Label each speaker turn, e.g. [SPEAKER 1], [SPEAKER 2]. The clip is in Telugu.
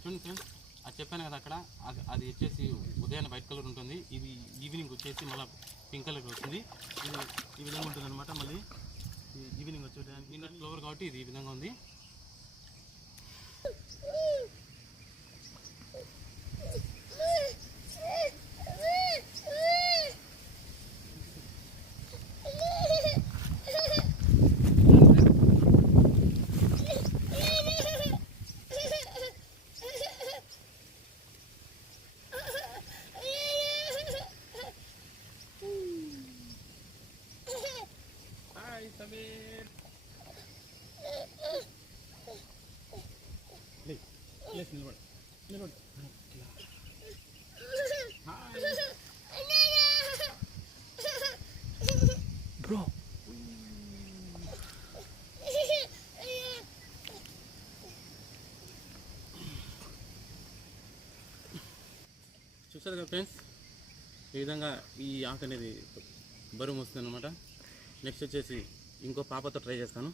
[SPEAKER 1] చూడండి ఫ్రెండ్స్ అది చెప్పాను కదా అక్కడ అది వచ్చేసి ఉదయాన్నే వైట్ కలర్ ఉంటుంది. ఇది ఈవినింగ్ వచ్చేసి మళ్ళీ పింక్ కలర్ వస్తుంది. ఇది ఈ విధంగా ఉంటుంది అనమాట మళ్ళీ ఈవినింగ్ వచ్చే ఫ్లవర్ కాబట్టి ఇది ఈ విధంగా ఉంది. నిలబడు. నిలబడు. Hi
[SPEAKER 2] bro.
[SPEAKER 1] చూసారు కదా ఫ్రెండ్స్ ఈ విధంగా ఈ ఆకు అనేది బరువు వస్తుంది అనమాట నెక్స్ట్ వచ్చేసి ఇంకో పాపతో ట్రై చేస్తాను.